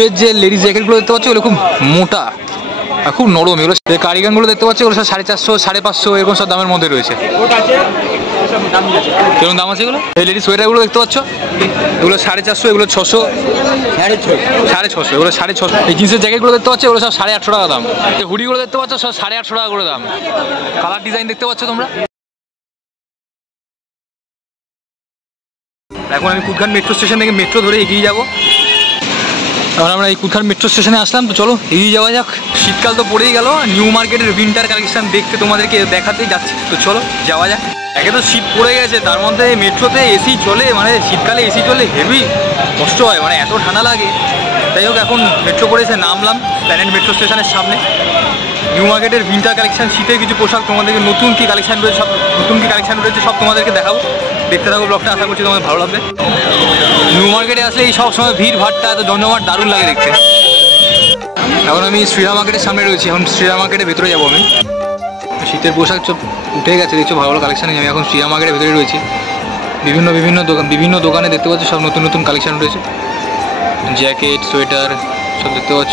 উলের যে লেডিস জ্যাকেটগুলো দেখতে পাচ্ছ এগুলো খুব মোটা আর খুব নরম। এগুলো কার্ডিগানগুলো দেখতে পাচ্ছ এগুলো 450 550 এরকম সব দামের মধ্যে রয়েছে। কেমন দাম আছে এগুলো? এই লেডিস সোয়েটারগুলো দেখতে পাচ্ছ এগুলো 450, এগুলো 600, 650, এগুলো 650। এই জিন্সের জ্যাকেটগুলো দেখতে পাচ্ছ এগুলো সব 850 টাকা দাম। এই হুডিগুলো দেখতে পাচ্ছ সব 850 টাকা করে দাম। কালার ডিজাইন দেখতে পাচ্ছ তোমরা। এখন আমি কুদঘাট মেট্রো স্টেশন থেকে মেট্রো ধরে এগিয়ে যাবো। এখন আমরা এই কুদঘাট মেট্রো স্টেশনে আসলাম, তো চলো এগিয়ে যাওয়া যাক। শীতকাল তো পড়েই গেল, নিউ মার্কেটের উইন্টার কালেকশন দেখতে তোমাদেরকে দেখাতেই যাচ্ছি, তো চলো যাওয়া যাক। একে তো শীত পড়ে গেছে, তার মধ্যে মেট্রোতে এসি চলে, মানে শীতকালে এসি চলে হেভি কষ্ট হয়, মানে এত ঠান্ডা লাগে। যাই হোক এখন মেট্রো করে এসে নামলাম প্ল্যানেট মেট্রো স্টেশনের সামনে। নিউ মার্কেটের উইন্টার কালেকশন, শীতের কিছু পোশাক তোমাদেরকে নতুন কি কালেকশন রয়েছে সব তোমাদেরকে দেখাবো। দেখতে থাকো ব্লগটা, আশা করছি তোমাদের ভালো লাগবে। নিউ মার্কেটে আসলে এই সব সময় ভিড় ভাট্টা এত জমজমাট দারুণ লাগে দেখতে। এখন আমি শ্রীরাম মার্কেটের সামনে রয়েছি, এখন শ্রীরাম মার্কেটের ভেতরে যাবো আমি। শীতের পোশাক সব উঠে গেছে, দেখছো ভালো ভালো কালেকশন। আমি এখন শ্রীরাম মার্কেটের ভেতরে রয়েছি। বিভিন্ন দোকানে দেখতে পাচ্ছি সব নতুন নতুন কালেকশন রয়েছে, জ্যাকেট সোয়েটার সব দেখতে পাচ্ছ।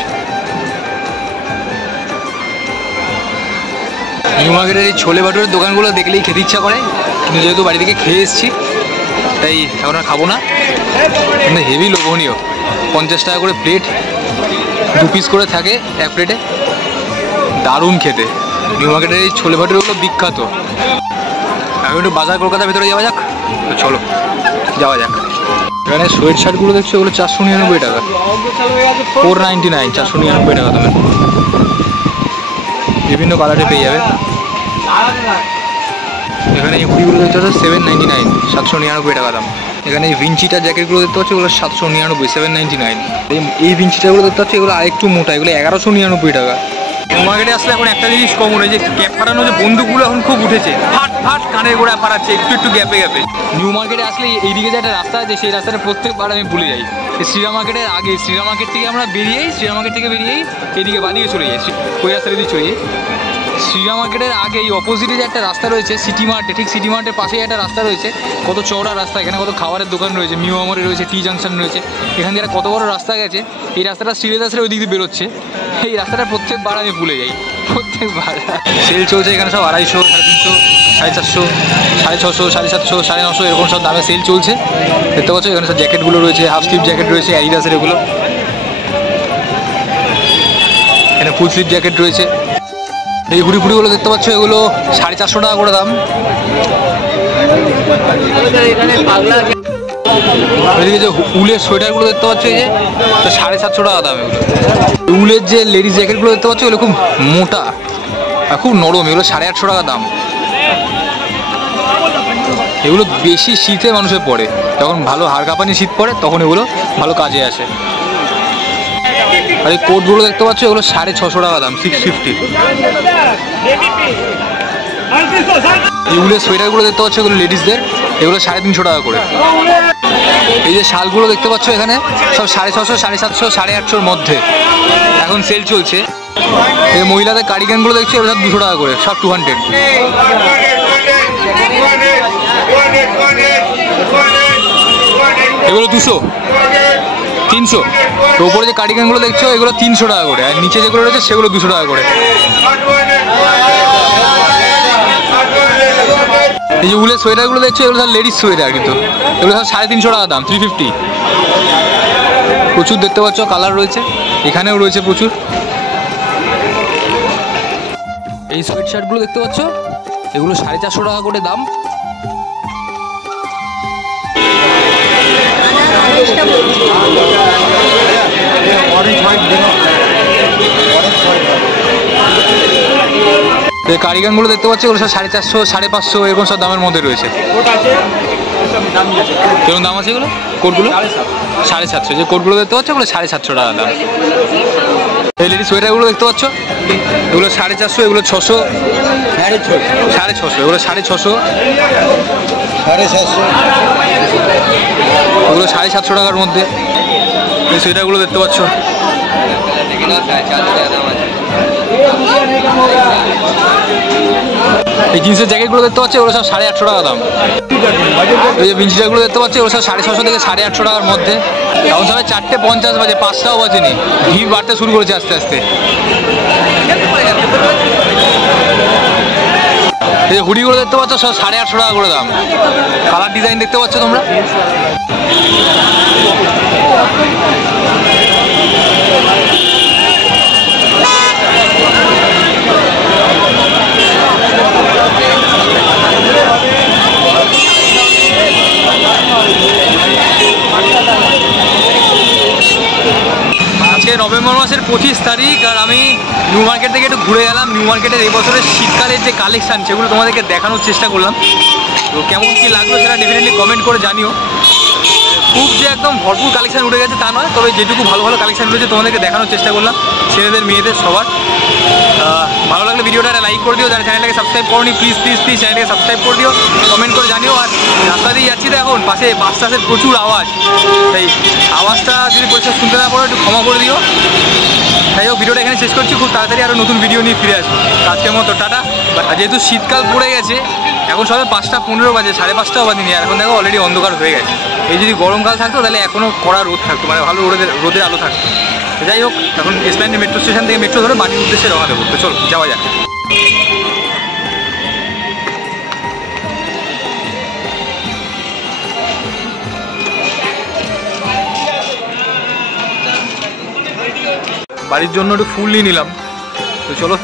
নিউ মার্কেটের এই ছোলে ভাটুরের দোকানগুলো দেখলেই খেতে ইচ্ছা করে, কিন্তু যেহেতু বাড়ি থেকে খেয়ে এসেছি তাই এখন আর খাবো না। কিন্তু হেভি লোভনীয়, 50 টাকা করে প্লেট, 2 পিস করে থাকে এক প্লেটে, দারুণ খেতে। নিউ মার্কেটের এই ছোলে ভাটুরেগুলো বিখ্যাত। এখন একটু বাজার কলকাতার ভেতরে যাওয়া যাক, তো চলো যাওয়া যাক। এখানে সোয়েট শার্টগুলো দেখছো ওগুলো 499 টাকা, 499, 499 টাকা দামের। বিভিন্ন কালারে পেয়ে যাবে। এখানে এই হুডিগুলো দেখতে পাচ্ছ 799, 799 টাকা দাম। এখানে এই ভিঞ্চিটার জ্যাকেটগুলো দেখতে পাচ্ছ এগুলো 799, 799। এই ভিঞ্চিটাগুলো দেখতে পাচ্ছ এগুলো আরেকটু মোটা, এগুলো 1199 টাকা। নিউ মার্কেটে আসলে এখন একটা জিনিস কমন, এই যে ক্যাপ ফাটানো যে বন্দুকগুলো এখন খুব উঠেছে, ফাট ফাট কানের গোড়া ফাটাচ্ছে একটু গ্যাপে গ্যাপে। নিউ মার্কেটে আসলে এইদিকে যে একটা রাস্তা আছে সেই রাস্তাটা প্রত্যেকবার আমি ভুলে যাই। শ্রীরাম মার্কেটের আগে, শ্রীরাম মার্কেট থেকে আমরা বেরিয়েই, শ্রীরাম মার্কেট থেকে বেরিয়েই এদিকে বাদিকে চলে যাই, ওই রাস্তা দিয়ে চলে যাই। শ্রীরাম মার্কেটের আগে এই অপোজিটে যে একটা রাস্তা রয়েছে সিটি মার্টে, ঠিক সিটি মার্টের পাশেই একটা রাস্তা রয়েছে, কত চওড়া রাস্তা। এখানে কত খাবারের দোকান রয়েছে, মিউ আমরে রয়েছে, টি জাংশন রয়েছে। এখান থেকে কত বড় রাস্তা গেছে, এই রাস্তাটা সিঁড়ে আসলে ওই দিক দিয়ে বেরোচ্ছে। এই রাস্তাটা প্রত্যেকবার আমি ভুলে যাই, প্রত্যেকবার। সেল চলছে এখানে সব 250, 350, 450, 650, 750, 950 এরকম সব দামে সেল চলছে। দেখতে পাচ্ছ এখানে সব জ্যাকেটগুলো রয়েছে, হাফ স্লিভ জ্যাকেট রয়েছে অ্যাডিডাসের, এগুলো এখানে ফুল স্লিভ জ্যাকেট রয়েছে। এই হুড়িগুলো দেখতে পাচ্ছ এগুলো 450 টাকা করে দাম। এদিকে যে উলের সোয়েটারগুলো দেখতে পাচ্ছ এই যে 750 টাকা দাম। এগুলো উলের যে লেডিস জ্যাকেটগুলো দেখতে পাচ্ছ এগুলো খুব মোটা আর খুব নরম, এগুলো 850 টাকা দাম। এগুলো বেশি শীতে মানুষের পরে, যখন ভালো হাড় কাঁপানি শীত পড়ে তখন এগুলো ভালো কাজে আসে। আর এই কোটগুলো দেখতে পাচ্ছ এগুলো 650 টাকা দাম, 650। এই উলের সোয়েটারগুলো দেখতে পাচ্ছ এগুলো লেডিসদের, এগুলো 350 টাকা করে। এই যে শালগুলো দেখতে পাচ্ছ এখানে সব 650, 750, 850 মধ্যে এখন সেল চলছে। এই মহিলাদের কার্ডিগানগুলো দেখছো এগুলো 200 টাকা করে, সব 200। এগুলো 200, 300। তো উপরে যে কার্ডিগানগুলো দেখছো এগুলো 300 টাকা করে, আর নিচে যেগুলো রয়েছে সেগুলো 200 টাকা করে। এই যে উলের সোয়েটারগুলো দেখছো এগুলো সব লেডিস সোয়েটার, কিন্তু এগুলো সব 350 টাকা দাম, 350। প্রচুর দেখতে পাচ্ছ কালার রয়েছে, এখানেও রয়েছে প্রচুর। এই সোয়েট শার্টগুলো দেখতে পাচ্ছ এগুলো 450 টাকা করে দাম। কারিগানগুলো দেখতে পাচ্ছি ওগুলো সব 450, 550 এরকম সব দামের মধ্যে রয়েছে। কেমন দাম আছে এগুলো? কোটগুলো 750, যে কোটগুলো দেখতে পাচ্ছ ওগুলো 750 টাকা দাম। এই লেডিস সোয়েটারগুলো দেখতে পাচ্ছ এগুলো 450, এগুলো 600, 650, এগুলো 650, ওগুলো 750 টাকার মধ্যে। এই সোয়েটারগুলো দেখতে পাচ্ছ এই জিন্সের জ্যাকেটগুলো দেখতে পাচ্ছি ওগুলো সব 850 টাকা দাম। এই যে ভিঞ্চিটাগুলো দেখতে পাচ্ছি ওগুলো সব 650 থেকে 850 টাকার মধ্যে। এখন সবাই 4:50 বাজে, 5টাও বাজেনি, ভিড় বাড়তে শুরু করেছে আস্তে আস্তে। এই যে হুডিগুলো দেখতে পাচ্ছ সব 850 টাকা করে দাম। কালার ডিজাইন দেখতে পাচ্ছ তোমরা। আজকে নভেম্বর মাসের 25 তারিখ, আর আমি নিউ মার্কেট থেকে একটু ঘুরে গেলাম। নিউ মার্কেটের এই বছরের শীতকালের যে কালেকশান সেগুলো তোমাদেরকে দেখানোর চেষ্টা করলাম। তো কেমন কী লাগলো সেটা ডেফিনেটলি কমেন্ট করে জানিও। খুব যে একদম ভরপুর কালেকশান উঠে গেছে তা নয়, তবে যেটুকু ভালো ভালো কালেকশান উঠেছে তোমাদেরকে দেখানোর চেষ্টা করলাম, ছেলেদের মেয়েদের সবার। ভালো লাগলে ভিডিওটা লাইক করে দিও, যারা চ্যানেলটাকে সাবস্ক্রাইব করোনি প্লিজ প্লিজ প্লিজ চ্যানেলটাকে সাবস্ক্রাইব করে দিও, কমেন্ট করে জানিও। আর রাস্তা দিয়ে যাচ্ছি তো এখন পাশে বাস টাসের প্রচুর আওয়াজ, তাই আওয়াজটা যদি পরিষ্কার শুনতে না পারো একটু ক্ষমা করে দিও। তাই হোক, ভিডিওটা এখানে শেষ করছি, খুব তাড়াতাড়ি আরও নতুন ভিডিও নিয়ে ফিরে আসবো। আজকের মতো টাটা। আর যেহেতু শীতকাল পড়ে গেছে, এখন সবে 5:15 বাজে, 5:30টাও বাজেনি, আর এখন দেখো অলরেডি অন্ধকার হয়ে গেছে। এই যদি গরমকাল থাকতো তাহলে এখনও কড়া রোদ থাকতো, মানে ভালো রোদের আলো থাকতো। যাই হোক, এখন এসপ্ল্যানেড মেট্রো স্টেশন থেকে মেট্রো ধরে বাড়ির উদ্দেশ্যে রওনা দেবো। তো চলো যাওয়া যাক। বাড়ির জন্য একটু ফুল নিয়ে নিলাম, তো চলো